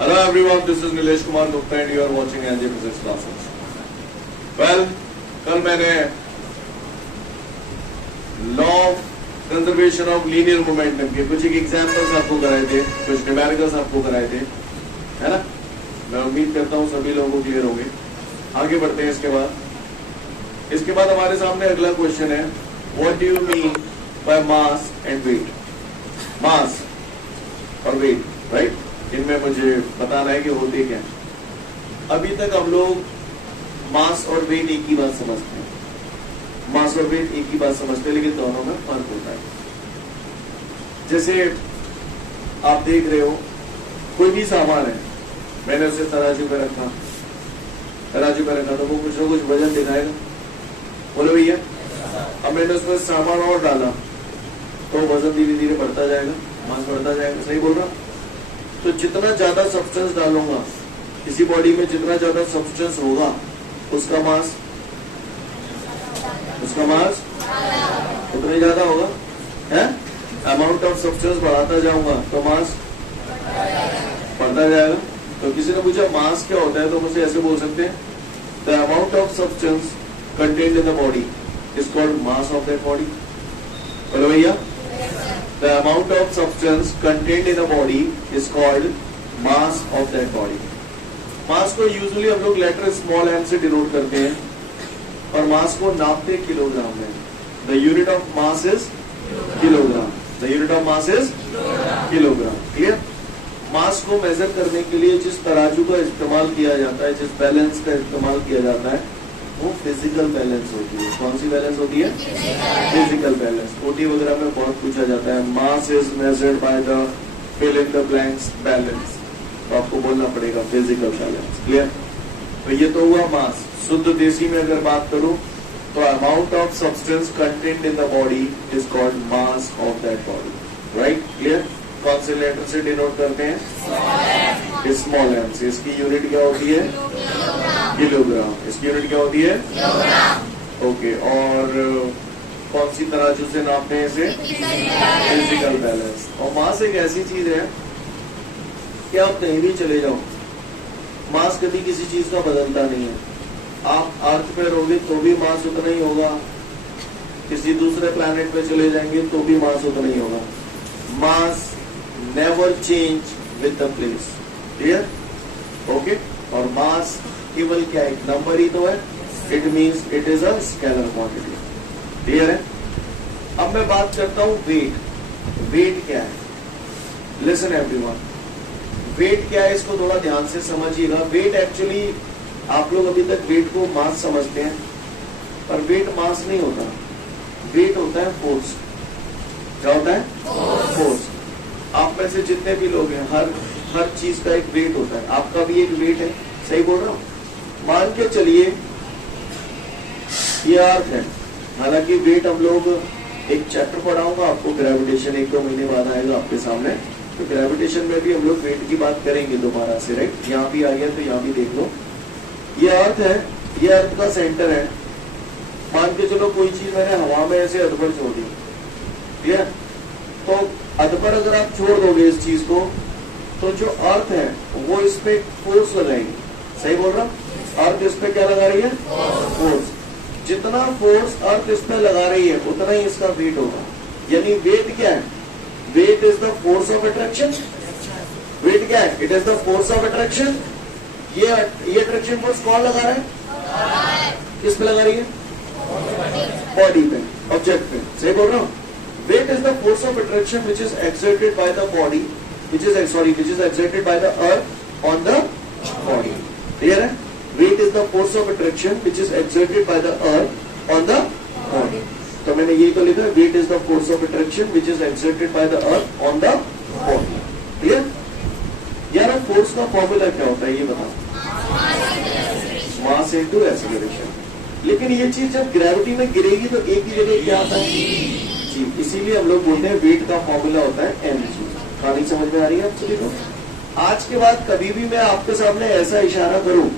Hello everyone, this is Nilesh Kumar Gupta and you are watching NJ Physics classes. Well, कल मैंने law of conservation of linear momentum के कुछ एक examples आपको कराए थे, कुछ न्यूमेरिकल्स आपको कराए थे, है ना? मैं उम्मीद करता हूँ सभी लोगों को क्लियर होंगे। आगे बढ़ते हैं। इसके बाद हमारे सामने अगला क्वेश्चन है, what do you mean by mass and weight? Mass और वेट, राइट? इनमें मुझे बताना है कि होते क्या। अभी तक हम लोग मास और वेट एक ही बात समझते हैं, मास और वेट एक ही बात समझते हैं, लेकिन दोनों में फर्क होता है। जैसे आप देख रहे हो, कोई भी सामान है, मैंने उसे तराजू पे रखा तो वो कुछ ना कुछ वजन दिखाएगा, बोलो भैया। अब मैंने उसमें सामान और डाला तो वजन धीरे धीरे बढ़ता जाएगा, मास बढ़ता जाएगा, सही बोल रहा? तो जितना ज्यादा सब्सटेंस डालूंगा किसी बॉडी में, जितना ज्यादा सब्सटेंस होगा उसका मास उतना ही ज्यादा होगा, है? अमाउंट ऑफ सब्सटेंस बढ़ाता जाऊंगा तो मास बढ़ता जाएगा। तो किसी ने पूछा मास क्या होता है, तो मुझे ऐसे बोल सकते हैं, the amount of substance contained in the body is called mass of that body. बोलो भैया, the amount of substance contained in a body is called mass of that body. मास को यूजुअली हम लोग लेटर स्मॉल एम से denote करते हैं और mass को नापते किलोग्राम में। The unit of mass is kilogram. The unit of mass is kilogram. Clear? Mass को मेजर करने के लिए जिस तराजू का इस्तेमाल किया जाता है, जिस बैलेंस का इस्तेमाल किया जाता है, वो फिजिकल बैलेंस होती है। कौन सी बैलेंस होती है? Physical balance. ओटी वगैरह में बहुत पूछा जाता है, mass is measured by the fill in the blanks balance, तो आपको बोलना पड़ेगा फिजिकल बैलेंस। क्लियर? तो ये तो हुआ मास। शुद्ध देसी में अगर बात करूं तो amount of substance contained in the body is called mass of that body, right? Clear? कौन से लेटर से डिनोट करते हैं? स्मॉल एम से। इसकी यूनिट क्या होती है? किलोग्राम। इसकी यूनिट क्या होती है? ओके। और कौन सी तराजू से नापते हैं इसे? Physical balance. और मास एक ऐसी चीज है कि आप कहीं भी चले जाओ, मास कभी किसी चीज का बदलता नहीं है। आप अर्थ पे रहोगे तो भी मास उतना ही होगा, किसी दूसरे प्लैनेट पे चले जाएंगे तो भी मास उतना ही होगा। Mass never change with the place. Clear? Okay. और मास केवल क्या एक नंबर ही तो है, it means it is a scalar quantity. Clear है? अब मैं बात करता हूं वेट। वेट क्या है? लिसन एवरीवन, वेट क्या है इसको थोड़ा ध्यान से समझिएगा। वेट एक्चुअली आप लोग अभी तक वेट को मास समझते हैं, पर वेट मास नहीं होता। वेट होता है फोर्स। क्या होता है? फोर्स। आप में से जितने भी लोग हैं, हर चीज का एक वेट होता है। आपका भी एक वेट है, सही बोल रहा हूं? मान के चलिए ये अर्थ है, हालांकि वेट हम लोग एक चैप्टर पढ़ाऊंगा आपको, ग्रेविटेशन, 1-2 महीने बाद आएगा आपके सामने। तो ग्रेविटेशन में भी हम लोग वेट की बात करेंगे दोबारा से, राइट? यहाँ भी आई है तो यहाँ भी देख लो। ये अर्थ है, ये अर्थ का सेंटर है। मान के चलो कोई चीज मैंने हवा में ऐसे अधपर छोड़ दी, ठीक है? तो अधपर अगर आप छोड़ दोगे इस चीज को, तो जो अर्थ है वो इस पे फोर्स लगाएगी। सही बोल रहा? अर्थ इस पे क्या लगा रही है? फोर्स। जितना फोर्स अर्थ इस पे लगा रही है उतना ही इसका वेट होगा। यानी वेट क्या है? Weight is the force of attraction. Weight क्या है? It is the force of attraction. ये अट्रैक्शन फोर्स कौन लगा रहा है? किस पे लगा रही है? बॉडी पे, ऑब्जेक्ट पे। सही बोल रहा हूँ? Weight is the force of attraction which is exerted by the body, which is exerted by the earth on the body. Clear है? Weight is the force of attraction which is exerted by the earth on the body. तो मैंने ये तो लिखा है, weight is the force of attraction which is exerted by the earth on the body. Clear? यार अब force का formula क्या होता है ये बताओ? मास इनटू एक्सेलरेशन। लेकिन ये चीज जब ग्रेविटी में गिरेगी तो एक ही जगह क्या आता है? जी। इसीलिए हम लोग बोलते हैं वेट का फॉर्मूला होता है mg। कहानी समझ में आ रही है आप सभी को? आज के बाद कभी भी मैं आपके सामने ऐसा इशारा करूं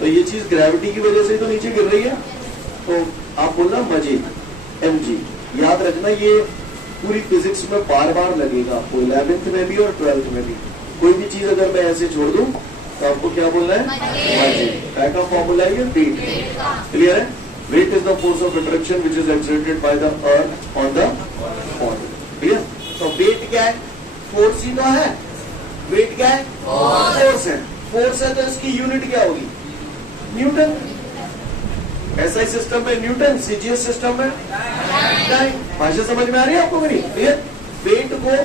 तो ये चीज ग्रेविटी की वजह से तो नीचे गिर रही है, तो आप बोलना मजे mg। याद रखना, ये पूरी फिजिक्स में बार बार लगेगा आपको, 11th में भी और 12th में भी। कोई भी चीज अगर मैं ऐसे छोड़ दूं तो आपको क्या बोलना है? मजे। का फॉर्मूला है वेट। क्लियर है? Weight is the force of attraction which is exerted by the earth on the body. Clear? तो वेट क्या है? फोर्स ही तो है। वेट क्या है? फोर्स है। फोर्स है तो इसकी यूनिट क्या होगी? न्यूटन। एसआई सिस्टम में न्यूटन, सीजीएस सिस्टम में टाइम। भाषा समझ में आ रही है आपको मेरी? क्लियर? वेट को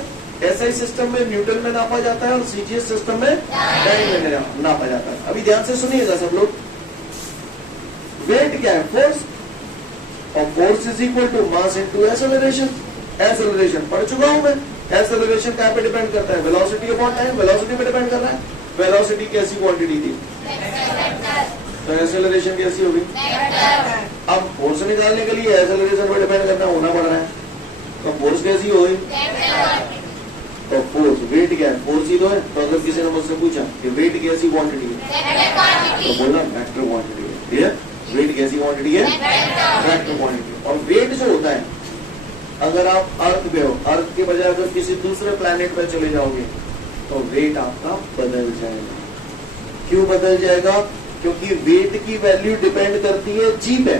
एसआई सिस्टम में न्यूटन में नापा जाता है और सीजीएस सिस्टम में टाइम में नापा जाता है। अभी ध्यान से सुनिएगा सब लोग। वेट क्या है? फोर्स। और force is equal to mass into acceleration. Acceleration पढ़ चुका हूं मैं। एक्सेलरेशन कहां पे डिपेंड करता है? Velocity upon time. वेलोसिटी पे डिपेंड कर रहा है। वेलोसिटी कैसी क्वांटिटी थी? तो एक्सेलरेशन कैसी होगी? अब फोर्स निकालने के लिए एक्सेलरेशन पर डिपेंड करना होना पड़ रहा है। तो फोर्स कैसी होगी? तो फोर्स वेट क्या है? फोर्स ही तो है। तो अगर किसी ने मुझसे पूछा कि वेट कैसी क्वांटिटी है तो बोलना वेक्टर क्वांटिटी है। ठीक है? वेट कैसी क्वांटिटी है? Vector quantity. और वेट जो होता है, अगर आप अर्थ पे हो, अर्थ के बजाय अगर किसी दूसरे प्लैनेट पे चले जाओगे तो वेट आपका बदल जाएगा। क्यों बदल जाएगा? क्योंकि वेट की वैल्यू डिपेंड करती है जी पे।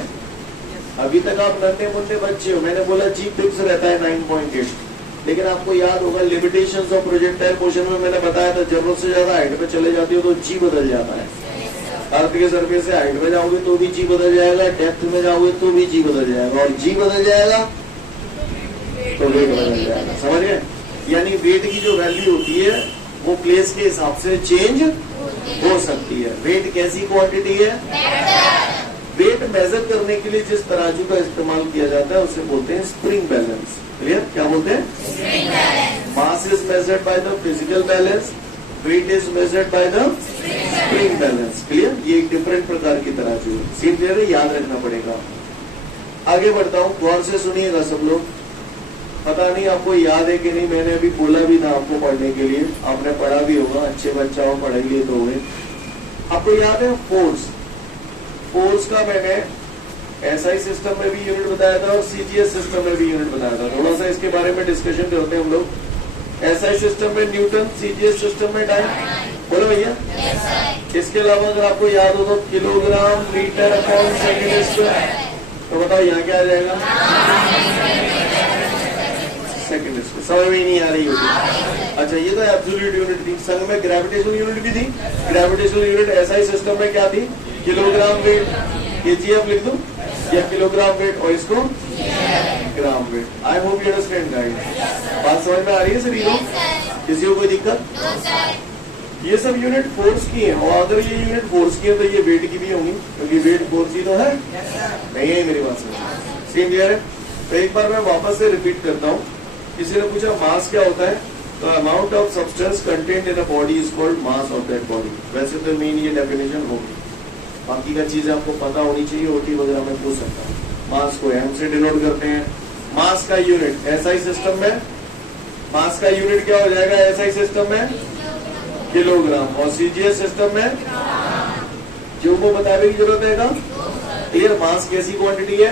अभी तक आप नन्हे मुन्ने बच्चे हो, मैंने बोला जी फिक्स रहता है 9.8, लेकिन आपको याद होगा लिमिटेशंस ऑफ प्रोजेक्टाइल मोशन में मैंने बताया था जरूरत से ज्यादा हाइट पे चले जाती हो तो जी बदल जाता है। अर्थ के सरफेस से हाइट में जाओगे तो भी जी बदल जाएगा, डेप्थ में जाओगे तो भी जी बदल जाएगा, और जी बदल जाएगा तो वेट बदल जाएगा। समझ गए? यानी वेट की जो वैल्यू होती है वो प्लेस के हिसाब से चेंज हो सकती है। वेट कैसी क्वांटिटी है? वेट मेजर करने के लिए जिस तराजू का इस्तेमाल किया जाता है उसे बोलते हैं स्प्रिंग बैलेंस। क्लियर? क्या बोलते हैं? Spring balance. Mass is measured by the physical balance, weight is measured by the spring balance. Clear? ये एक डिफरेंट प्रकार की तराजू है। सीन क्लियर है? याद रखना पड़ेगा। आगे बढ़ता हूँ, गौर से सुनिएगा सब लोग। पता नहीं आपको याद है कि नहीं, मैंने अभी बोला भी था आपको पढ़ने के लिए, आपने पढ़ा भी होगा, अच्छे बच्चा हो पढ़ाइए तो हुए। आपको याद है फोर्स? फोर्स का मैंने एसआई सिस्टम में भी यूनिट बताया था और सीजीएस सिस्टम में भी यूनिट बताया था। थोड़ा सा इसके बारे में डिस्कशन करते हैं हम लोग। एसआई सिस्टम में न्यूटन, सीजीएस सिस्टम में टाइम। बोलो भैया। इसके अलावा अगर आपको याद हो तो kilogram metre upon second square, तो बताओ यहाँ क्या आ जाएगा? Second square. समझ में नहीं आ रही होगी? अच्छा, ये तो एब्सोल्यूट यूनिट थी। संग में ग्रेविटेशनल यूनिट भी थी। ग्रेविटेशनल यूनिट एसआई सिस्टम में क्या थी? Kilogram weight. केजीएफ लिख दो या किलोग्राम वेट, और इसको gram weight. I hope you understand guys. बात समझ में आ रही है सभी को? किसी को कोई दिक्कत? ये सब यूनिट फोर्स की है, और अगर ये यूनिट फोर्स की है तो ये वेट की भी होंगी, क्योंकि वेट फोर्स ही तो है। नहीं है मेरी बात समझ? सेम क्लियर है? तो एक बार मैं वापस से रिपीट करता हूँ। किसी ने पूछा मास क्या होता है, तो amount of substance contained in a body is called mass of that body. वैसे तो मेन ये डेफिनेशन होगी, बाकी का चीजें आपको पता होनी चाहिए, ओटी वगैरह में पूछ सकता हूँ। मास को एम से डिनोट करते हैं। मास का यूनिट एसआई सिस्टम में, मास का यूनिट क्या हो जाएगा एसआई सिस्टम में? किलोग्राम, और सीजीएस सिस्टम में जो को बताने की जरूरत है ना? क्लियर? मास कैसी क्वांटिटी है?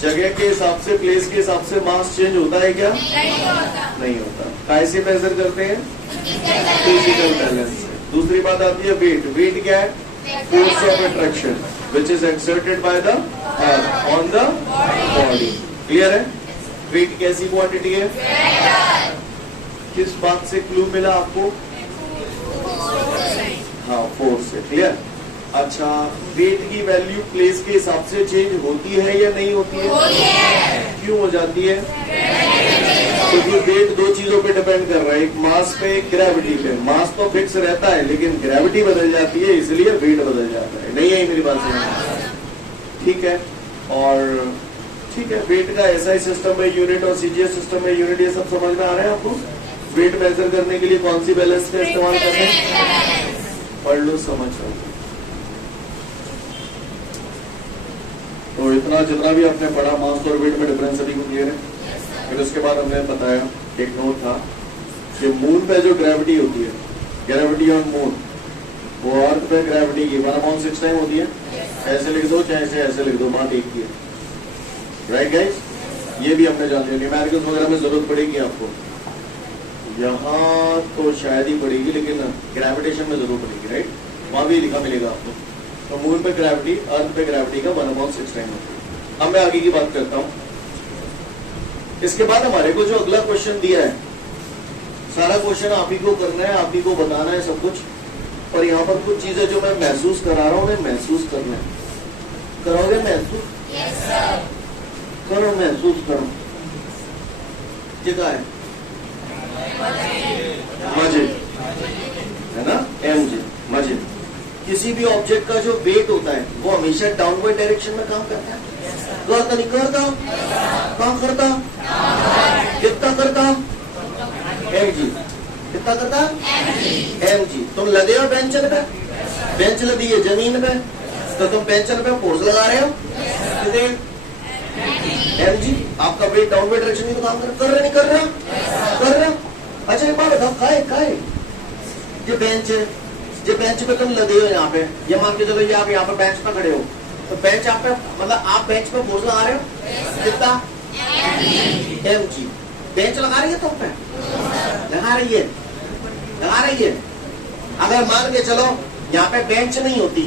जगह के हिसाब से, प्लेस के हिसाब से मास चेंज होता है क्या? नहीं होता। कैसे मेजर करते हैं? फिजिकल बैलेंस से। दूसरी बात आती है वेट। वेट क्या है? Force of attraction which is exerted by the earth on the body. Clear है? वेट कैसी क्वांटिटी है? किस बात से क्लू मिला आपको? हाँ, फोर्स से। क्लियर? अच्छा, वेट की वैल्यू प्लेस के हिसाब से चेंज होती है या नहीं होती है? क्यों हो जाती है? क्योंकि वेट दो चीजों पे डिपेंड कर रहा है, एक मास पे, एक ग्रेविटी पे। मास तो फिक्स रहता है लेकिन ग्रेविटी बदल जाती है, इसलिए वेट बदल जाता है। नहीं है मेरी बात समझ? ठीक है। और ठीक है, वेट का एसआई सिस्टम में यूनिट और सीजीएस सिस्टम में यूनिट, ये सब समझ में आ रहे हैं आपको? वेट मेजर करने के लिए कौन सी बैलेंस का इस्तेमाल करते हैं? पढ़ लो, समझ लो। तो इतना जितना भी आपने पढ़ा, मास और वेट में डिफरेंस सभी को क्लियर है? फिर उसके बाद हमने बताया, एक नोट था कि मून पे जो ग्रेविटी होती है, ग्रेविटी ऑन मून, वो अर्थ पे ग्रेविटी की 1/6 टाइम होती है। ऐसे लिख दो चाहे ऐसे लिख दो, बात एक ही है। Right guys? ये भी हमने जान लिया। न्यूमेरिकल्स वगैरह में जरूरत पड़ेगी आपको। यहाँ तो शायद ही पड़ेगी, लेकिन ग्रेविटेशन में जरूर पड़ेगी, राइट? वहां भी लिखा मिलेगा आपको। तो मून पे ग्रेविटी, अर्थ पे ग्रेविटी का 1/6 टाइम होता है। अब मैं आगे की बात करता हूँ। इसके बाद हमारे को जो अगला क्वेश्चन दिया है, सारा क्वेश्चन आप ही को करना है, आप ही को बताना है सब कुछ। और यहाँ पर कुछ चीजें जो मैं महसूस करा रहा हूँ, उन्हें महसूस करना है। करोगे महसूस? yes, sir. करो, महसूस करो। क्या है? मजे, है ना? mg, मजे। किसी भी ऑब्जेक्ट का जो वेट होता है वो हमेशा डाउनवर्ड डायरेक्शन में काम करता है। करता नहीं करता? कहाँ करता? कितना करता? mg। कितना करता? mg। तुम लदे हो बेंचर पे? बेंच लदी है जमीन पे, तो तुम बेंचर पे फोर्स लगा रहे हो कितने? mg। आपका वेट डाउनवर्ड डायरेक्शन में तो काम कर रहा नहीं कर रहा? कर रहा। अच्छा एक बात बताओ, काहे ये बेंच है, ये बेंच पे तुम लगे हो यहाँ पे, ये मान के चलो ये आप यहाँ पे बेंच पे खड़े हो, तो बेंच आप पे, मतलब आप बेंच पे फोर्स लगा रहे हो कितना? mg। बेंच लगा रही है तुम पे? लगा रही है। अगर मान के चलो यहाँ पे बेंच नहीं होती,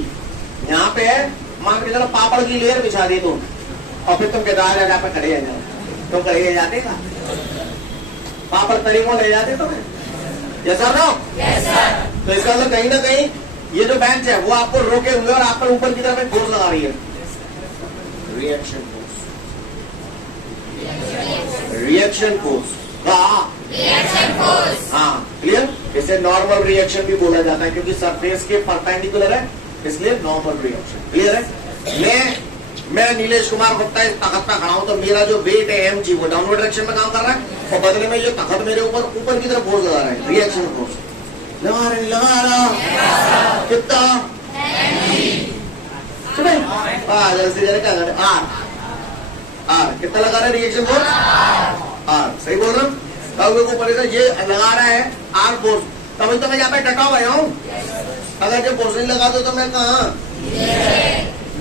यहाँ पे मान के चलो पापड़ की लेयर बिछा दी तुम, और फिर तुम केदार जगह पे खड़े हैं, तुम खड़े जाते का पापड़ तरीकों ले जाते तुम्हें? जैसा ना? तो इसका मतलब कहीं ना कहीं ये जो बेंच है वो आपको रोके हुए और आप पर ऊपर की तरफ फोर्स लगा रही है। रिएक्शन फोर्स हाँ, क्लियर? इसे नॉर्मल रिएक्शन भी बोला जाता है, क्योंकि सरफेस के परपेंडिकुलर है, इसलिए नॉर्मल रिएक्शन। क्लियर है? मैं नीलेश कुमार गुप्ता इस ताकत पे खड़ा हूं, तो मेरा जो वेट है mg वो डाउनवर्ड डायरेक्शन में काम कर रहा है, और बदले में ये ताकत मेरे ऊपर की तरफ फोर्स लगा रहा है। रिएक्शन फोर्स लगा रहा कितना? जल्दी जरा क्या कर आर कितना लगा रहा है रिएक्शन फोर्स? आर। सही बोल रहा हूँ? तब पड़ेगा ये लगा रहा है आर फोर्स, तभी तो मैं यहाँ पे डटा हुआ हूँ। अगर जब फोर्स नहीं लगा दो तो मैं कहा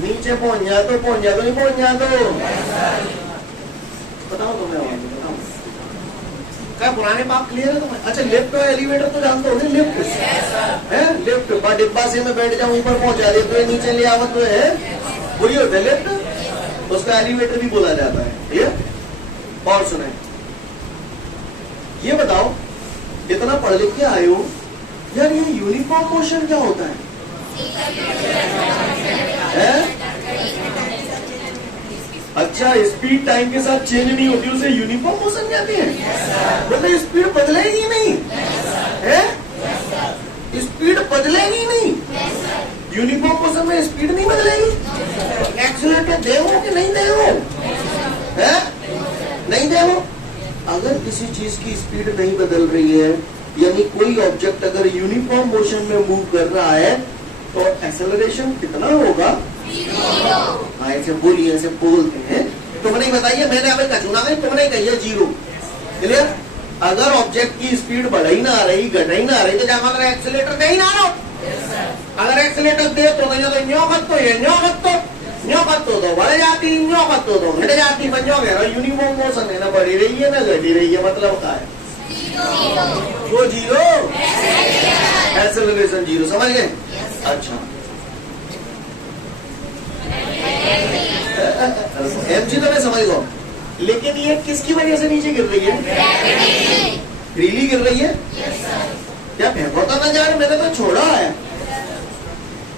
नीचे पहुंच जा तो नहीं पहुंच जा तो बताओ तुम्हें, बताओ क्या पुराने बात क्लियर है तुम्हें? अच्छा लिफ्ट और एलिवेटर तो जानते हो? लिफ्ट है, लिफ्ट डिब्बा से मैं बैठ जाऊं ऊपर पहुंचा दे तो नीचे ले आवत तो है, वही होता है लिफ्ट। उसका एलिवेटर भी बोला जाता है। ये और सुने, ये बताओ इतना पढ़ लिख के आए हो यार, ये यूनिफॉर्म मोशन क्या होता है? अच्छा, स्पीड टाइम के साथ चेंज नहीं होती, उसे यूनिफॉर्म मोशन कहते हैं। मतलब स्पीड बदलेगी नहीं है? स्पीड बदलेगी नहीं, यूनिफॉर्म मोशन में स्पीड नहीं बदलेगी। एक्सीलरेटर देवो कि नहीं देवो? है नहीं देवो। अगर किसी चीज की स्पीड नहीं बदल रही है, यानी कोई ऑब्जेक्ट अगर यूनिफॉर्म मोशन में मूव कर रहा है, तो एक्सेलरेशन कितना होगा? हाँ, ऐसे बोलिए, ऐसे बोलते हैं। तुमने ही बताइए, मैंने अभी कचूना नहीं, तुमने ही कही है 0। क्लियर? अगर ऑब्जेक्ट की स्पीड बढ़ ही ना रही, घट ही ना रही, तो क्या मतलब एक्सेलेटर दे ही ना रहा? अगर एक्सेलेटर दे तो न्योकत तो बढ़ जाती, न्योकत तो घट जाती। यूनिफॉर्म मोशन है ना, बढ़ी रही है ना घटी रही है, मतलब क्या है? वो 0, एक्सेलरेशन 0। समझ गए? अच्छा, mg तो मैं समझ गया, लेकिन ये किसकी वजह से नीचे गिर रही है? फ्रीली गिर रही है? क्या फेंकोता ना जा रहा, मैंने तो छोड़ा है।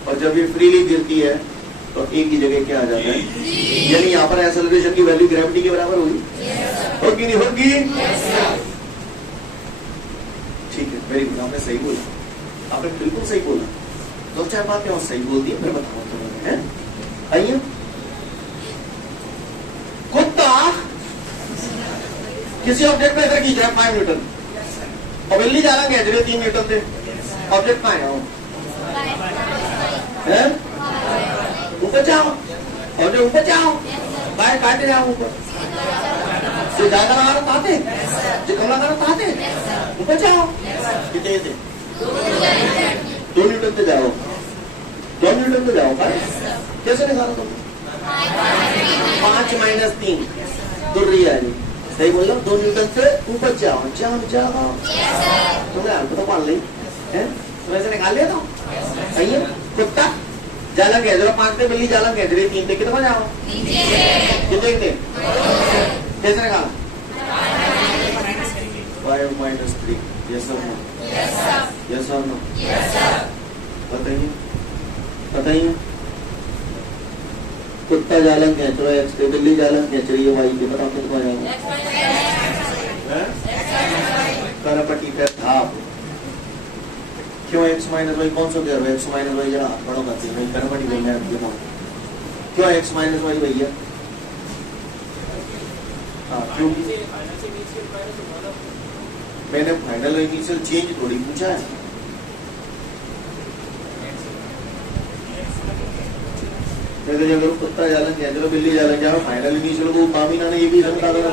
और जब ये फ्रीली गिरती है तो एक ही जगह क्या आ जाता है? यानी यहाँ पर एक्सेलरेशन की वैल्यू ग्रेविटी के बराबर होगी नहीं होगी? ठीक है, वेरी गुड, आपने सही बोला, आपने बिल्कुल सही बोला। दो चार बातें और सही बोल दी, फिर बताओ तुम्हें। आइए, कुत्ता किसी ऑब्जेक्ट पे इधर खींच रहा है 5 न्यूटन, और बिल्ली जा रहा है 3 न्यूटन से। ऑब्जेक्ट कहाँ है? ऊपर जाओ, और जो ऊपर जाओ, बाहर काटे जाओ ऊपर। जो ज्यादा लगा पाते, जो कम लगा पाते, ऊपर जाओ। कितने थे? 2 न्यूटन पे जाओ, 2 न्यूटन पे जाओ। कैसे निकालो तुम? 5 - 3 दूर रही है। सही बोल रहा हूँ? 2 न्यूटन से ऊपर जाओ जाओ जाओ। तुमने हमको तो मान ली है, तुम्हें से निकाल लिया था। सही है। कुत्ता जालन कह रहा, 5 पे बिल्ली जालन कह रही, 3 पे कितना जाओ? कितने कितने कैसे निकाला? 5 minus 3। यस और नो? यस और नो? बताइए बताइए। कुत्ता जालन खींच रहा है एक्स पे, बिल्ली जालन खींच रही है वाई पे, बताओ कितना जाएगा? करपटी पे धाप। क्यों एक्स माइनस वाई? कौन सा कह रहे हो? एक्स माइनस वाई जरा हाथ बड़ो करती है, करपटी पे मैं आपके क्यों एक्स माइनस वाई भैया? हाँ क्योंकि मैंने फाइनल और इनिशियल चेंज थोड़ी पूछा है। अगर कुत्ता जालन क्या चलो बिल्ली जालन क्या फाइनल इनिशियल को कामिना ने ये भी रंग डाला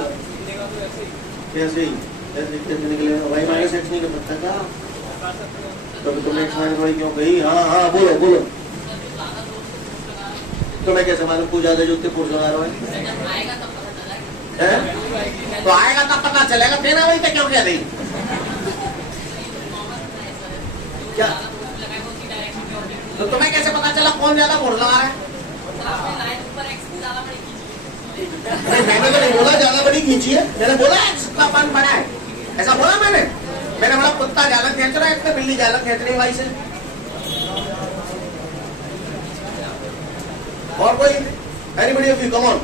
कैसे ही कैसे निकलेगा? वाई माइनस एक्स नहीं कर सकता क्या? तो तुमने एक्स माइनस वाई क्यों कही? हाँ हाँ बोलो बोलो। तो मैं कैसे मालूम पूछा था जो उत्ते पूछ लगा रहा है? तो आएगा तब पता चलेगा, फिर वही पे क्यों कह रही? क्या तो तुम्हें कैसे पता चला कौन ज्यादा फोड़ लगा रहा है? मैंने तो नहीं बोला ज्यादा बड़ी खींची है, मैंने बोला एक्स का मान बड़ा है, ऐसा बोला मैंने बोला कुत्ता जालन खींच रहा है, बिल्ली जालन खींच रही है भाई से। और कोई anybody of you come on.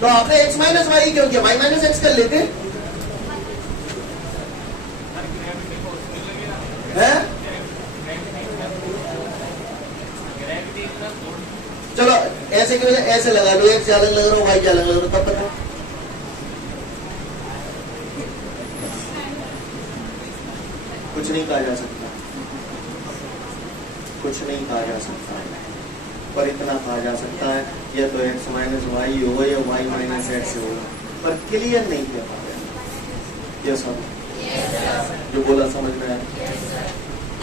तो आपने एक्स माइनस वाई क्यों किया? वाई माइनस एक्स कर लेते हैं। चलो ऐसे की वजह ऐसे लगा लो, एक्स जालन लग रहा हो वाई जालन लग रहा हो, तब पता कुछ नहीं कहा जा सकता, कुछ नहीं कहा जा सकता, पर इतना कहा जा सकता है या तो एक्स माइनस वाई होगा या वाई माइनस एक्स होगा, पर क्लियर नहीं किया पा रहे। ये सब जो बोला समझ में आया?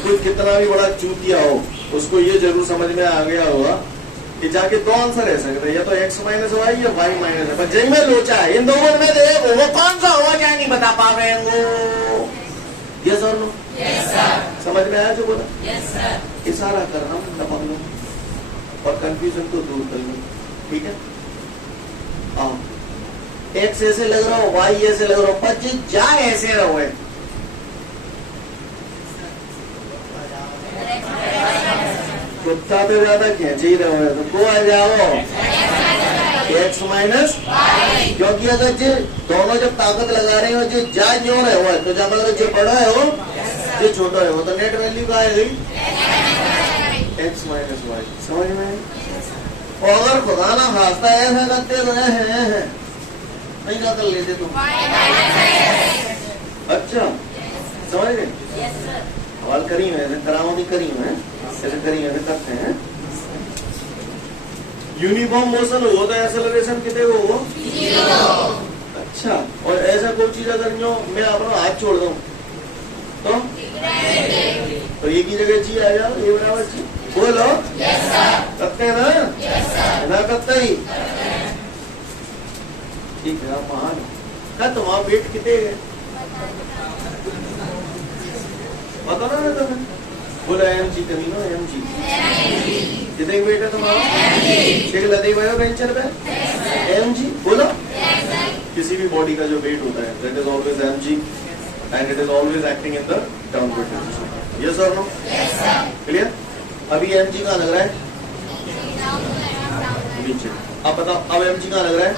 कोई कितना भी बड़ा चूतिया हो उसको ये जरूर समझ में आ गया होगा कि जाके 2 आंसर रह सकते हैं, या तो एक्स माइनस वाई या वाई माइनस है, पर जय में लोचा है इन दोनों में देखो वो कौन सा होगा क्या नहीं बता पा रहे हैं वो। यस और नो? समझ में आया जो बोला? इशारा करना टपक लो और कंफ्यूजन को दूर कर लो, ठीक है? एक्स ऐसे लग रहा हो वाई ऐसे लग रहा हो, पर जा ऐसे रहो है। कुत्ता तो ज्यादा खींच ही रहो है, तो को आ जाओ एक्स माइनस, क्योंकि अगर जो दोनों जब ताकत लगा रहे हो जो जा जोड़ है वो है, तो जब अगर जो बड़ा है वो जो छोटा है वो, तो नेट वैल्यू क्या आएगी? X minus y. समझ में? और अगर खुदा ना खास्ता ऐसा करते तो है नहीं क्या कर लेते तुम? अच्छा समझ गए? सवाल करी है, कराओ नहीं करी है, ऐसे करी है करते हैं। यूनिफॉर्म मोशन हो तो एक्सेलरेशन कितने हो? 0। अच्छा, और ऐसा कोई चीज अगर जो मैं अपना हाथ छोड़ दूं तो ये की जगह जी आ जाओ, ये बराबर जी बोलो। करते हैं ना? ना करते ही ठीक है। आप महान ना, तुम्हारा वेट कितने है पता ना तुम्हें? बोला mg कभी ना mg कितने वेट है तुम्हारा? ठीक लदे हुए हो बेंचर पे mg बोलो। किसी भी बॉडी का जो वेट होता है that is always mg and it is always acting in the downward direction. Yes और नो? क्लियर? अभी mg कहाँ लग रहा है? नीचे। अब बताओ अब mg कहाँ लग रहा है?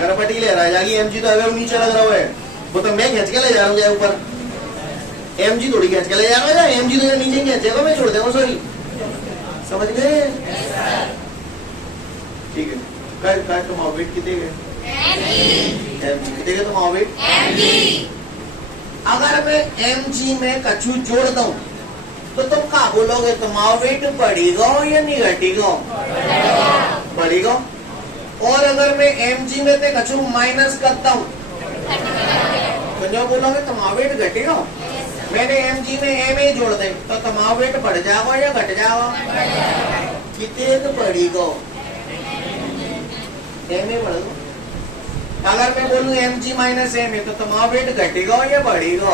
करपटी ले रहा है जागी, mg तो अगर नीचे लग रहा है वो तो मैं खींच के ले जा रहा हूँ ऊपर, mg थोड़ी खींच के ले जा रहा है, mg तो नीचे खींचेगा मैं छोड़ दूंगा। सॉरी समझ गए? ठीक है। काय तुम्हारा वेट कितने गए? mg कितने गए तुम्हारा वेट? अगर मैं mg में कछु जोड़ दूं तो तुम क्या बोलोगे? तुम्हारा वेट बढ़ेगा या नहीं घटेगा? बढ़ेगा। और अगर मैं mg में से कछु माइनस करता हूँ तो जो बोलोगे तुम्हारा वेट घटेगा। मैंने mg में ma जोड़ दे तो तुम्हारा वेट बढ़ जाएगा या घट जाएगा? कितने तो बढ़ेगा? एम ए बढ़ गो। अगर मैं बोलूं m g minus m a तो तुम्हारा वेट घटेगा या बढ़ेगा?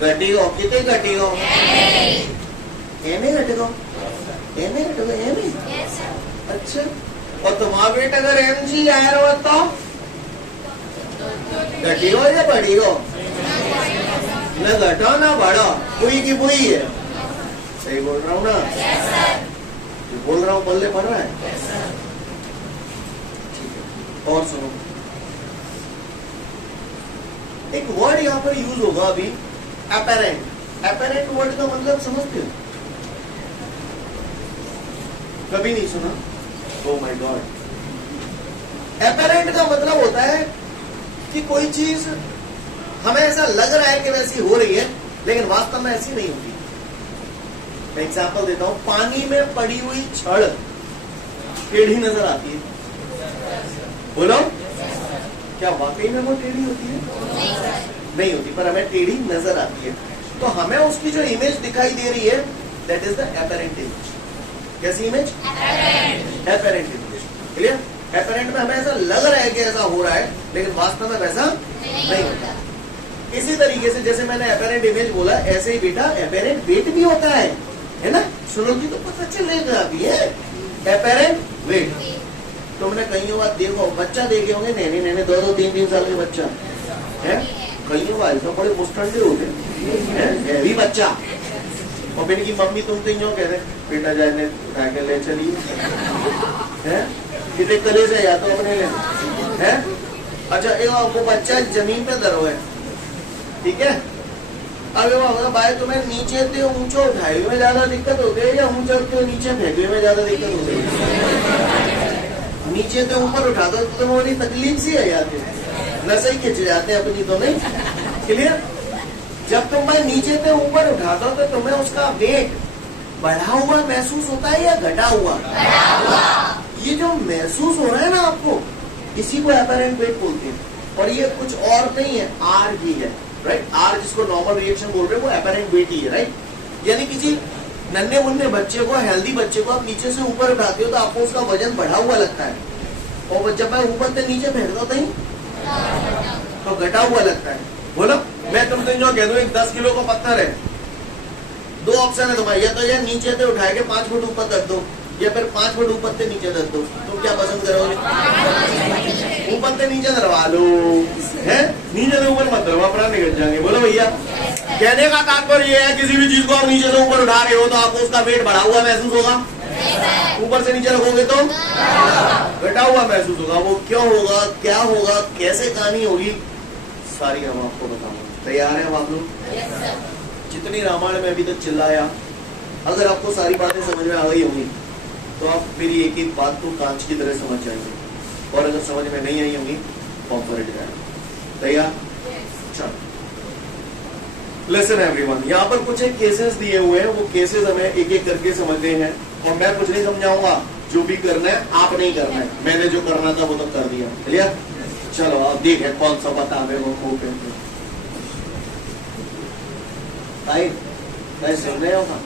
घटेगा। कितने घटेगा? एम ए घटेगा। एम ए घटेगा। M a. अच्छा, और तुम्हारा वेट अगर एम जी आया रहा तो घटेगा या बढ़ेगा? न घटा ना बढ़ा, बुई की बुई है। सही बोल रहा हूँ ना? जो बोल रहा हूँ बल्ले पड़ रहा है। ठीक है, और सुनो, एक वर्ड यहाँ पर यूज होगा अभी, अपेरेंट। अपेरेंट वर्ड का मतलब समझते हो? कभी नहीं सुना? Oh my God. अपेरेंट का मतलब होता है कि कोई चीज हमें ऐसा लग रहा है कि वैसी हो रही है, लेकिन वास्तव में ऐसी नहीं होती। मैं एग्जांपल देता हूं, पानी में पड़ी हुई छड़ टेढ़ी नजर आती है। बोलो, क्या वाकई में वो टेढ़ी होती है? नहीं होती, पर हमें टेढ़ी नजर आती है। तो हमें उसकी जो इमेज दिखाई दे रही है, that is the apparent image. कैसी image? Apparent image. Clear? Apparent में हमें ऐसा लग रहा है कि ऐसा हो रहा है, लेकिन वास्तव में वैसा नहीं होता। इसी तरीके से जैसे मैंने एपेरेंट इमेज बोला, ऐसे ही बेटा एपेरेंट वेट भी होता है ना? सुनोगी तो पता चलेगा अभी है। एपेरेंट वेट तुमने कई बार देखो, बच्चा देखे होंगे, नैने नैने 2-2, 3-3 साल के बच्चा है, कई बार तो बड़े मुस्टंडे होते हैं, भी बच्चा। और फिर की मम्मी तुम तो यूँ कह रहे बेटा जाने उठा के ले चलिए, है कितने कले से या तो अपने ले है। अच्छा, वो बच्चा जमीन पे धरो है, ठीक है? अब भाई तुम्हें नीचे से ऊंचा उठाए में ज्यादा दिक्कत होती है या ऊंचा तो नीचे फेंकने में ज्यादा दिक्कत होती है? नीचे से ऊपर उठा दो तो तुम्हें बड़ी तकलीफ सी है यार, नशे ही खिंच जाते हैं अपनी। तो नहीं क्लियर? जब तुम भाई नीचे से ऊपर उठाते हो तो तुम्हें उसका वेट बढ़ा हुआ महसूस होता है या घटा हुआ? ये जो महसूस हो रहा है ना आपको, इसी को एपेरेंट वेट बोलते हैं। और ये कुछ और नहीं है, आर ही है, राइट? आर जिसको नॉर्मल रिएक्शन बोल रहे हैं, वो एपेरेंट वेट ही है, राइट? यानी किसी नन्हे मुन्ने बच्चे को, हेल्दी बच्चे को आप नीचे से ऊपर उठाते हो तो आपको उसका वजन बढ़ा हुआ लगता है, और जब मैं ऊपर से नीचे फेंकता हूँ तो घटा हुआ लगता है। बोलो, मैं तुमसे जो कह दूं, एक 10 किलो का पत्थर है, 2 ऑप्शन है तुम्हारे, या तो ये नीचे से उठा के 5 फुट ऊपर रख दो, या फिर 5 फुट ऊपर से नीचे रख दो। तुम क्या पसंद करोगे? ऊपर से नीचे धरवा लो, है? नीचे से ऊपर मत धरवा, प्राण निकल जाएंगे। बोलो भैया, कहने का तात्पर्य ये है, किसी भी चीज को आप नीचे से ऊपर उठा रहे हो तो आपको उसका वेट बढ़ा हुआ महसूस होगा। ऊपर से नीचे रखोगे तो घटा हुआ महसूस होगा। वो क्यों होगा, क्या होगा, कैसे कहानी होगी, सारी हम आपको बताऊंगा। तैयार है आप लोग? जितनी रामायण में अभी तक चिल्लाया, अगर आपको सारी बातें समझ में आ गई होंगी तो आप मेरी एक एक बात को कांच की तरह समझ जाएंगे, और अगर समझ में नहीं आई होंगी फॉर्म पर हट जाएगा। तैयार? चलो, लिसन एवरीवन, यहाँ पर कुछ एक केसेस दिए हुए हैं, वो केसेस हमें एक एक करके समझने हैं, और मैं कुछ नहीं समझाऊंगा, जो भी करना है आप नहीं करना है, मैंने जो करना था वो तो कर दिया। क्लियर? चलो आप देखें कौन सा बता हमें वो सुन रहे हो ना?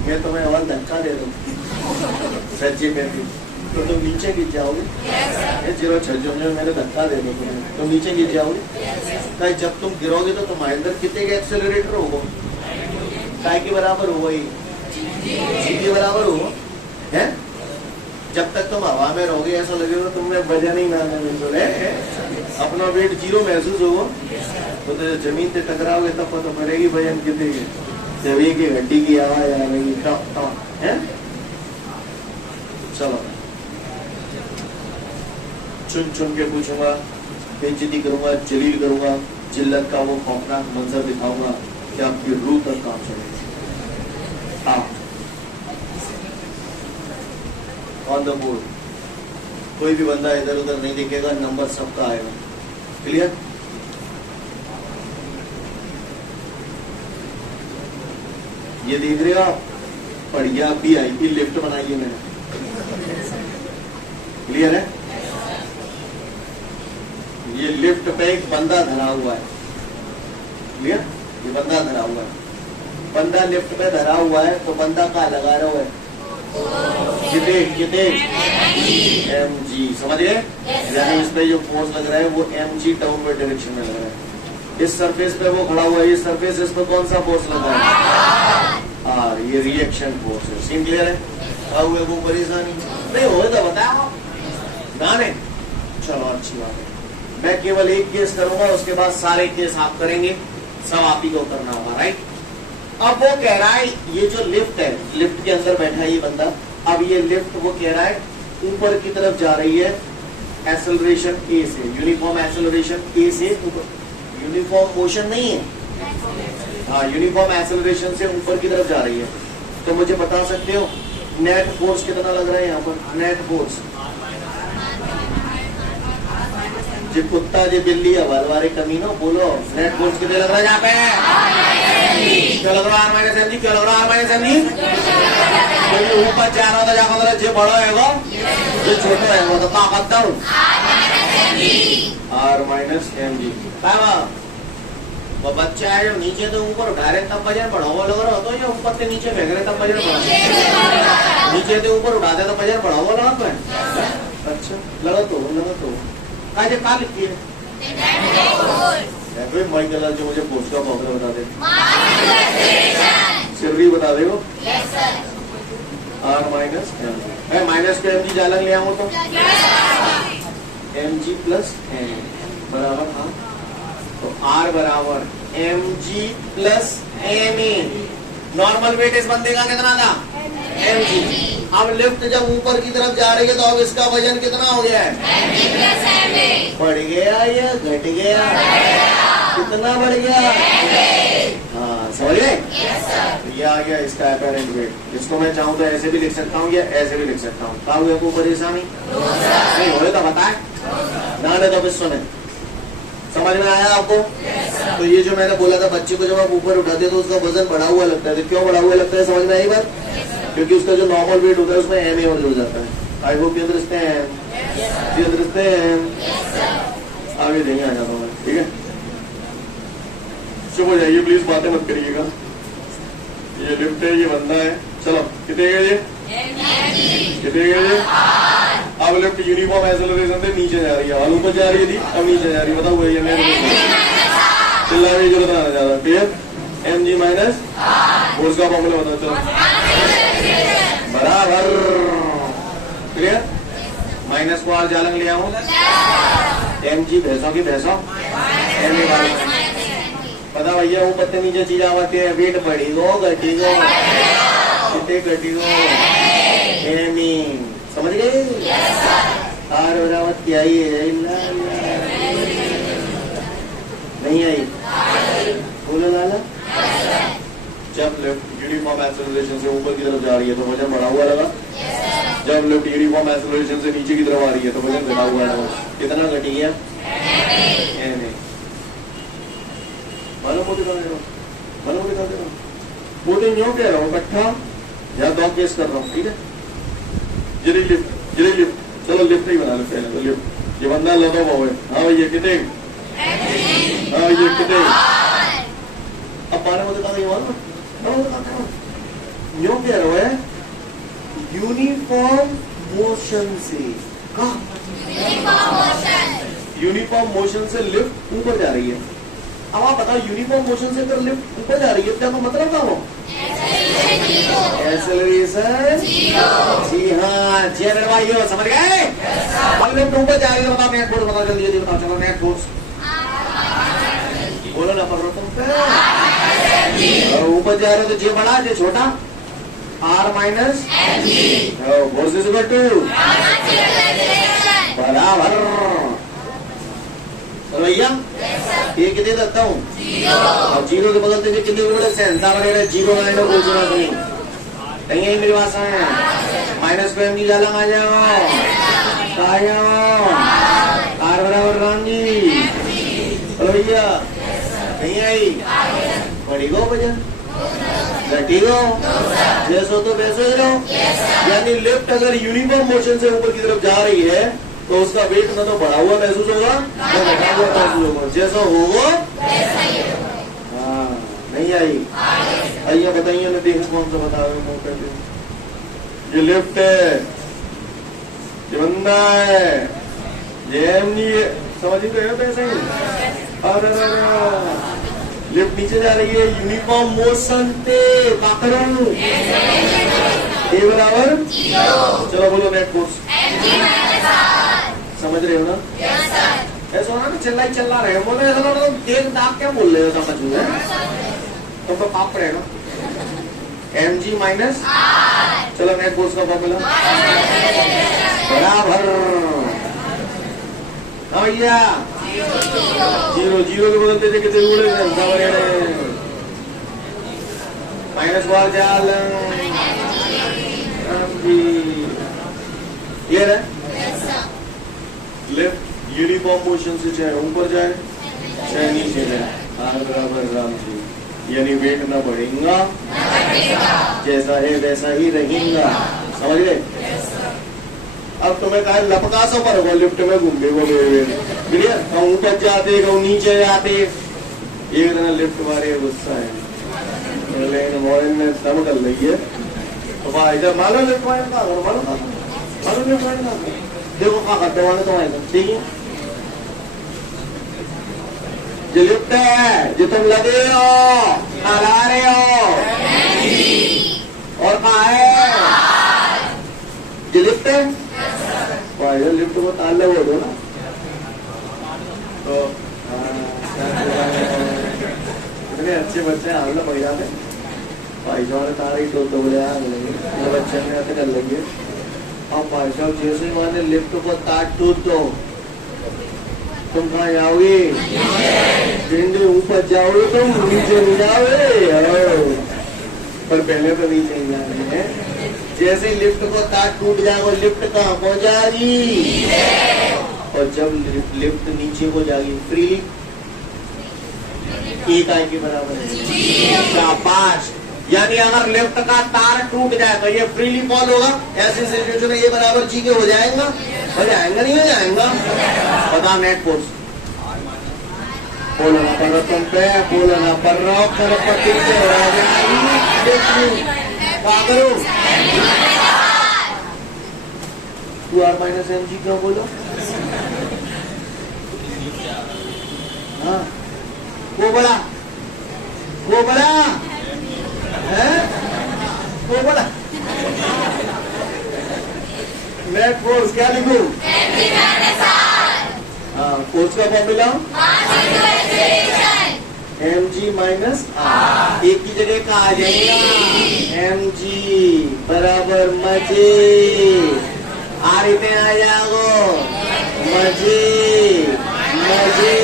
मैं तुम्हें और धक्का दे दूं सच्ची में भी तो तुम नीचे गिर जाओगे। जीरो छज्जों में मेरे धक्का दे दो तुम्हें, तुम नीचे गिर जाओगे। कहीं जब तुम गिरोगे तो तुम्हारे अंदर कितने का एक्सेलरेटर होगा? काय के बराबर होगा? जी के बराबर होगा, है? जब तक तुम हवा में रहोगे ऐसा लगेगा तुमने वजन ही ना अपना वेट जीरो महसूस होगा, तो जमीन से टकराओगे तब पता पड़ेगी वजन कितनी है। जब एक हड्डी की आवाज आ रही है। चलो, चुन चुन के पूछूंगा, बेइज्जती करूंगा, जलील करूंगा, जिल्लत का वो खौफनाक मंजर दिखाऊंगा कि आपकी रूह तक काम चलेगी। ऑन द बोर्ड कोई भी बंदा इधर उधर नहीं दिखेगा, नंबर सबका आएगा। क्लियर? ये देख रहे हो आप, बढ़िया VIP लिफ्ट बनाई है मैंने। क्लियर है? ये लिफ्ट पे एक बंदा धरा हुआ है। क्लियर? ये बंदा धरा हुआ है, बंदा लिफ्ट पे धरा हुआ है, तो बंदा कहाँ लगा रहा है? कितने कितने mg, समझ गए? यानी इस पे जो फोर्स लग रहा है वो mg डाउनवर्ड डायरेक्शन में लग रहा है। इस सरफेस पे वो खड़ा हुआ है, ये सरफेस, इस पर कौन सा फोर्स लग रहा है? R, ये रिएक्शन फोर्स है। सीन क्लियर है? क्या हुआ, वो परेशानी नहीं हो तो बताओ ना। नहीं चलो अच्छी बात है। मैं केवल एक केस करूंगा, उसके बाद सारे केस आप करेंगे, सब आप ही को करना होगा, राइट? अब वो कह रहा है ये जो लिफ्ट है, लिफ्ट के अंदर बैठा है ये बंदा, अब ये लिफ्ट वो कह रहा है ऊपर की तरफ जा रही है एक्सेलरेशन ए से, यूनिफॉर्म एक्सेलरेशन ए से ऊपर, यूनिफॉर्म मोशन नहीं है, हाँ यूनिफॉर्म एक्सेलरेशन से ऊपर की तरफ जा रही है। तो मुझे बता सकते हो नेट फोर्स कितना लग रहा है यहाँ पर? नेट फोर्स जो कुत्ता जो बिल्ली है वाले कमीनो, बोलो नेट फोर्स कितने लग रहा है यहाँ पे? क्या लग रहा है? R-mg। क्या लग रहा है? R-mg। क्योंकि ऊपर जा रहा था जाकर जो बड़ा है वो जो छोटा है वो तो ताकत डाउन R-mg। वो बच्चा है जो नीचे तो ऊपर उठा रहे तब वजन बढ़ावा लग रहा होता है, या ऊपर से नीचे फेंक रहे तब वजन बढ़ा, नीचे से ऊपर उठाते तो वजन बढ़ावा लगा तो है। अच्छा लगा तो आज कहा लिखती है माइकल जो मुझे फोर्स का फॉर्मूला बता दे, सिर्री बता दे वो R-mg। मैं माइनस के mg जालन ले आऊँ तो mg प्लस m बराबर, हाँ तो R बराबर mg plus ma। Normal weight इस बंदे का कितना था? mg। अब लिफ्ट जब ऊपर की तरफ जा रही है तो अब इसका वजन कितना हो गया है? बढ़ गया या घट गया? कितना बढ़ गया? हाँ समझ गए? ये आ गया इसका अपैरेंट वेट। इसको मैं चाहूँ तो ऐसे भी लिख सकता हूँ या ऐसे भी लिख सकता हूँ। क्या हुआ को परेशानी नहीं हो रही तो बताए ना, तो फिर सुने। समझ में आया आपको? तो ये जो मैंने बोला था बच्चे को जब आप ऊपर उठाते हैं तो उसका वजन बढ़ा हुआ लगता है, तो क्यों बढ़ा हुआ लगता है? समझ में आई बात? क्योंकि उसका जो नॉर्मल वेट होता है उसमें ma और जुड़ जाता है। I hope you understand, you understand. आगे नहीं आ जाता हूँ, ठीक है? चुप हो जाइए प्लीज, बातें मत करिएगा। ये लिफ्ट है, ये बंदा है, चलो कितने गए ये? कितने गए ये? अब लिफ्ट यूनिफॉर्म एक्सेलरेशन से नीचे जा रही है, और ऊपर जा रही थी अब नीचे जा रही है। बताओ ये चिल्लाने की जरूरत आना ज्यादा। क्लियर? mg माइनस फोर्स का फॉर्मूला बताओ चलो। बराबर क्लियर? माइनस को आर जालंग ले आऊं, mg भैंसों की भैंसों पता भैया वो पत्ते नीचे चीज आवाते हैं, वेट बढ़ी गो घटी गो कितने घटी गो एमी, समझ गए? आर बराबर क्या ही है? नहीं आई बोलो लाला। जब लिफ्ट यूनिफॉर्म एक्सेलरेशन से ऊपर की तरफ जा रही है तो वजन बढ़ा हुआ लगा, जब लिफ्ट यूनिफॉर्म एक्सेलरेशन से नीचे की तरफ आ रही है तो वजन घटा हुआ लगा। कितना घटी गया? मालूम हो दिखा देगा, मालूम दिखा देगा। वो दिन यूँ कह रहा हूँ इकट्ठा या दो केस कर रहा हूँ, ठीक है? जिरी लिफ्ट चलो लिफ्ट ही बना लो पहले तो। लिफ्ट ये बंदा लगा हुआ है, हाँ भैया कितने? हाँ ये कितने? अब बारह को दिखा देंगे यूँ कह रहा है यूनिफॉर्म मोशन से। कहा यूनिफॉर्म मोशन से लिफ्ट ऊपर जा रही है। अब आप बताओ यूनिफॉर्म मोशन से अगर लिफ्ट ऊपर जा रही है क्या तो मतलब क्या हो? एक्सेलरेशन जी हाँ जी भाइयों समझ गए? अब लिफ्ट ऊपर जा रही है, बताओ नेट फोर्स बताओ जल्दी जल्दी बताओ चलो। नेट फोर्स बोलो ना, पर तुम ऊपर जा रहे हो तो जे बड़ा जे छोटा R-mg force is equal to बराबर। भैया ये कितने देता हूँ? अब जीरो के बदलते हुए कितने बड़े सेंसर वगैरह जीरो लाइन और कुछ नहीं है मेरी भाषा है। माइनस को mg जालंग आ जाओ R बराबर रामजी। बोलो भैया नहीं आई बढ़ी गो वजन घटी गो जैसो तो वैसे ही रहो। यानी लिफ्ट अगर यूनिफॉर्म मोशन से ऊपर की तरफ जा रही है तो उसका वेट न तो बढ़ा हुआ महसूस होगा न घटा हुआ महसूस होगा, जैसा होगा। हाँ नहीं आई, आइए बताइए मैं देखूँ कौन सा बता रहा हूँ। ये लिफ्ट है, ये बंदा है, ये एमजी है, समझ रहे हो कैसे ही? अरे लिफ्ट नीचे जा रही है यूनिफॉर्म मोशन पे, पकड़ो ए बराबर चलो बोलो नेट फोर्स, समझ रहे हो ना? ऐसा होना ना चिल्ला रहे हो, बोले ऐसा ना तो देख दाग क्या बोल रहे हो, समझ में तो पाप पड़ेगा। mg माइनस चलो नेट फोर्स का फॉर्मूला बराबर भैया जीरो जीरो के बदलते थे कितने उड़े माइनस वार जाल क्लियर है। लेफ्ट यूनिफॉर्म मोशन से चाहे ऊपर जाए चाहे नीचे जाए आर बराबर राम जी, यानी वेट न बढ़ेगा जैसा है वैसा ही रहेगा, समझ गए? अब तुम्हें कहा लपका सो पर वो लिफ्ट में घूम गए वो क्लियर, कहूँ ऊपर जाते कहूँ नीचे जाते, एक दिन लिफ्ट मारे गुस्सा है लेकिन मॉर्निंग में दम कर रही है तो भाई जब मालो लिफ्ट मारे मालो लिफ्ट मारे देखो क्या करते वाले तो आएगा, ठीक है? जो लिफ्ट है जो तुम लगे हो हला रहे हो और कहा है जो लिफ्ट है भाई लिफ्ट को ताल लगा दो ना तो इतने अच्छे बच्चे हाल पड़ जाते भाई साहब तारा ही तो बोले बच्चे में आते कर लेंगे। अब भाई साहब जैसे मैंने लिफ्ट को तार टूट दो तुम कहाँ जाओगे? भिंडी ऊपर जाओगे तुम नीचे नहीं जाओगे, पर पहले तो नीचे ही जाने हैं। जैसे ही लिफ्ट को तार टूट जाएगा लिफ्ट कहाँ पहुंचाएगी और जब लिफ्ट नीचे को जाएगी फ्रीली एक आई के बराबर है, शाबाश। यानी अगर लिफ्ट का तार टूट जाए तो ये फ्रीली फॉल होगा, ऐसी सिचुएशन में ये बराबर जी के हो जाएगा नहीं हो जाएगा? बता नेट फोर्स बोलना पर तुम पे बोलना पर पति से करो two r minus m g क्यों बोलो? हाँ वो बड़ा है वो बड़ा नेट फोर्स क्या लिखूं? हाँ फोर्स का फॉर्मूला mg माइनस एक की जगह का आ जाएगा mg बराबर मजे आ रहे आ जाओ मजे मजे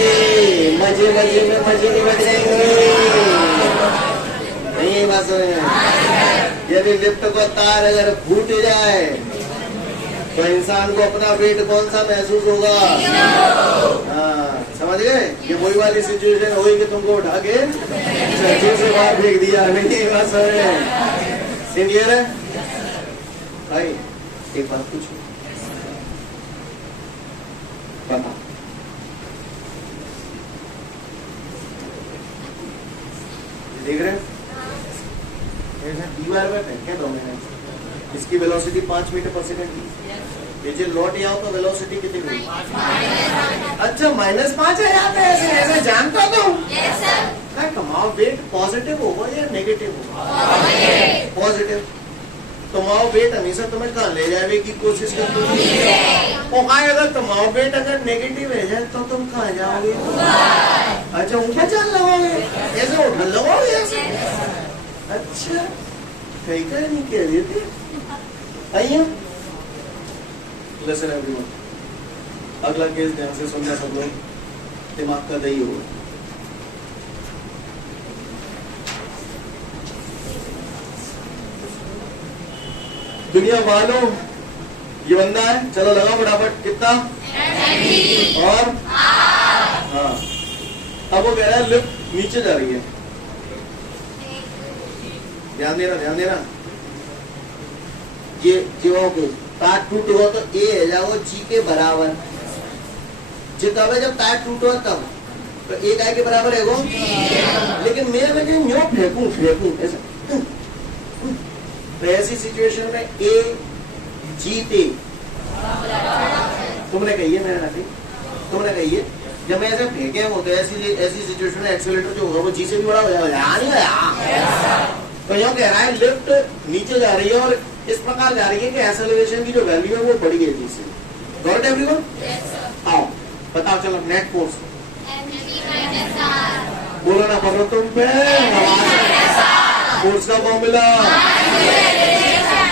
मजे मजे में मजे नहीं बच जाएंगे नहीं बात समझ। यदि लिफ्ट को तार अगर फूट जाए तो इंसान को अपना वेट कौन सा महसूस होगा? हाँ समझ गए? ये वही वाली सिचुएशन होगी कि तुमको उठा के छज्जे से बाहर फेंक दिया, नहीं बात समझ। सीनियर है भाई एक बात पूछो बता, देख रहे दीवार में फेंके दो मैंने, इसकी वेलोसिटी 5 मीटर पर सेकंड की, ये लौट आओ तो वेलोसिटी कितनी हुई? अच्छा -5 है यहाँ पे, ऐसे जानता तुम? कमाओ वेट पॉजिटिव होगा या नेगेटिव होगा? पॉजिटिव। तुम्हारा वेट हमेशा तुम्हें कहाँ ले जाने की कोशिश करते हो? अगर तुम्हारा वेट अगर नेगेटिव है जाए तो तुम कहाँ जाओगे? अच्छा ऊपर चल लगोगे, ऐसे उठल लगोगे ऐसे? अच्छा कहीं का नहीं कह देते। आइए लिसन एवरीवन, अगला केस ध्यान से सुनना सब लोग, दिमाग का दही होगा। दुनिया वालों ये बंदा है, चलो लगाओ फटाफट कितना और हाँ अब वो कह रहा है लिफ्ट नीचे जा रही है, ध्यान देना ये जो तार टूट हुआ तो ए है जाओ जी के बराबर, तब है जब तार टूट हुआ तब तो एक आई के बराबर है वो, लेकिन मेरे लगे यूं फेंकूं ऐसा तो ऐसी सिचुएशन में ए जीते, तुमने कही है, मैंने ना कही, तुमने कही है। जब मैं ऐसे फेंके हो तो ऐसी सिचुएशन में एक्सीलरेटर जो होगा वो जी से भी बड़ा हो जाएगा, नहीं गया। तो यहाँ कह रहा है लिफ्ट नीचे जा रही है और इस प्रकार जा रही है कि एक्सेलरेशन की जो वैल्यू है वो बढ़ गई जी से। Got it everyone? आओ बताओ, चलो नेट फोर्स बोलो ना, पढ़ो तुम पे फोर्स का फॉर्मूला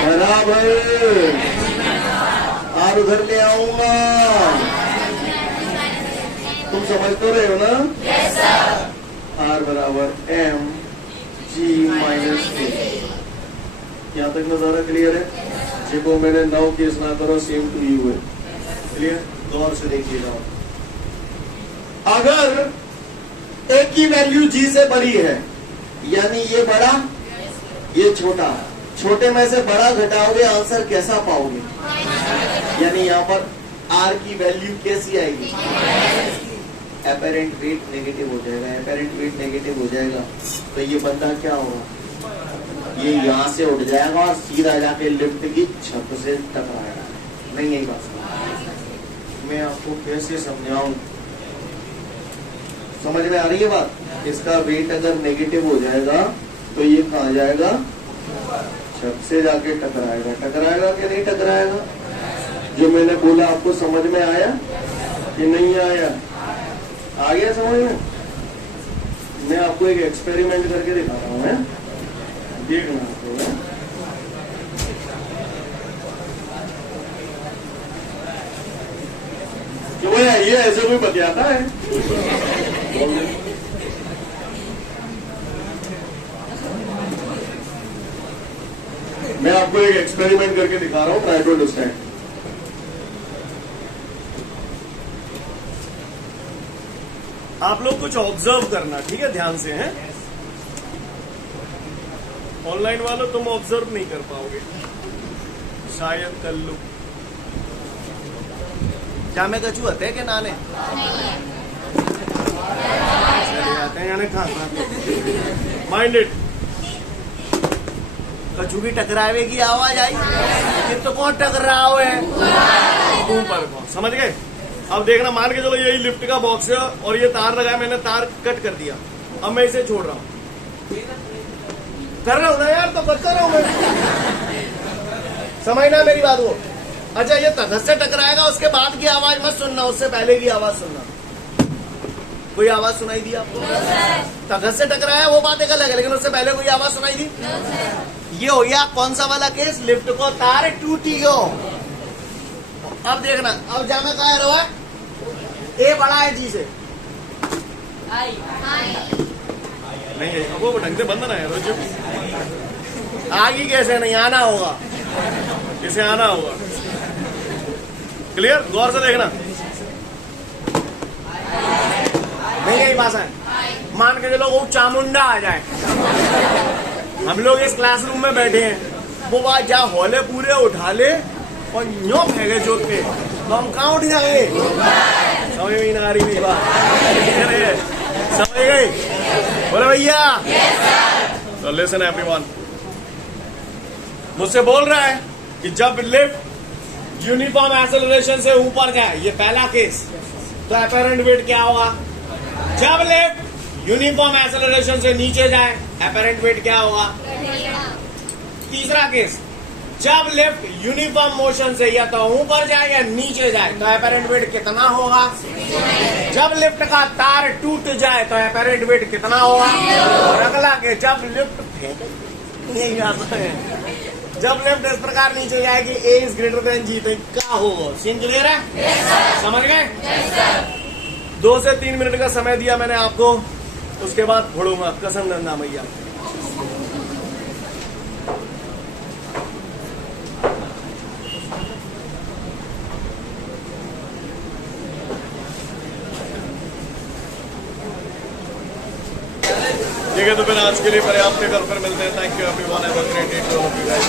बराबर आर उधर ले आऊंगा, तुम समझ तो रहे हो ना? yes, आर बराबर एम जी माइनस ए। यहाँ तक नजारा क्लियर है? देखो मैंने नाउ केस ना करो, सेम टू यू है, क्लियर? गौर से देखिएगा। अगर ए की वैल्यू जी से बड़ी है, यानी ये बड़ा ये छोटा, छोटे में से बड़ा घटाओगे आंसर कैसा पाओगे? यानी यहाँ पर आर की वैल्यू कैसी आएगी? एपेरेंट वेट नेगेटिव हो जाएगा। एपेरेंट वेट नेगेटिव हो जाएगा तो ये बंदा क्या होगा? ये यहाँ से उठ जाएगा और सीधा जाके लिफ्ट की छत से टकराएगा। नहीं यही बात मैं आपको कैसे समझाऊं? समझ में आ रही है बात? इसका वेट अगर नेगेटिव हो जाएगा तो ये कहाँ जाएगा? छत से जाके टकराएगा। टकराएगा कि नहीं टकराएगा? जो मैंने बोला आपको समझ में आया कि नहीं आया? आ गया समझ में? मैं आपको एक एक्सपेरिमेंट करके दिखाता हूँ, है देखना आपको, है? कि वो ये ऐसे कोई बतियाता है? मैं आपको एक एक्सपेरिमेंट करके दिखा रहा हूँ, ट्राई टू अंडरस्टैंड। आप लोग कुछ ऑब्जर्व करना, ठीक है, ध्यान से, हैं? ऑनलाइन वालों तुम ऑब्जर्व नहीं कर पाओगे, शायद कर लो। क्या मैं कछू आते हैं कि नाने आते हैं यानी कहाँ? Mind it. कछू की टकरावे की आवाज आई कि तो कौन टकरा है? ऊपर कौन? समझ गए? अब देखना, मान के चलो यही लिफ्ट का बॉक्स है और ये तार लगाया, मैंने तार कट कर दिया, अब मैं इसे छोड़ रहा हूं, कर रहा हूं ना यार, तो कर रहा हूं मैं, समझना मेरी बात को। अच्छा, ये तखत से टकराएगा, उसके बाद की आवाज मत सुनना, उससे पहले की आवाज सुनना। कोई आवाज सुनाई दी आपको? तखत से टकराया वो बात एक अलग है, लेकिन उससे पहले कोई आवाज सुनाई दी? ये हो गया कौन सा वाला केस? लिफ्ट को तार टूटी हो। अब देखना, अब जाना कहा रहा है? ए बड़ा है जी से, नहीं है, अब वो ढंग से बंद ना है रोज, आगे कैसे नहीं आना होगा, इसे आना होगा। क्लियर? गौर से देखना, नहीं यही भाषा है। मान के चलो वो चामुंडा आ जाए, हम लोग इस क्लासरूम में बैठे हैं, वो बात जा हॉले पूरे उठा ले और न्यो फेंके जोत के, तो हम कहाँ उठ जाएंगे? समझ में नहीं आ रही मेरी बात? समझ गई? बोले भैया। तो लिसन एवरीवन, मुझसे बोल रहा है कि जब लिफ्ट यूनिफॉर्म एक्सेलरेशन से ऊपर जाए, ये पहला केस, तो एपेरेंट वेट क्या होगा? जब लिफ्ट यूनिफॉर्म एक्सेलरेशन से नीचे जाए, एपेरेंट वेट क्या होगा? तीसरा केस, जब लिफ्ट यूनिफॉर्म मोशन से या तो ऊपर जाए या नीचे जाए, तो एपेरेंट वेट कितना होगा? जब लिफ्ट का तार टूट जाए तो एपेरेंट वेट कितना होगा? और अगला के जब लिफ्ट यही आता है, जब लिफ्ट इस प्रकार नीचे जाएगी, ए इज ग्रेटर देन जी, तो क्या होगा? सीन क्लियर है? समझ गए? 2 से 3 मिनट का समय दिया मैंने आपको, उसके बाद फोड़ूंगा कसम नंदा मैया। ठीक है, तो फिर आज के लिए पर्याप्त है, कल फिर मिलते हैं। Thank you everyone, have a great day to all of you guys.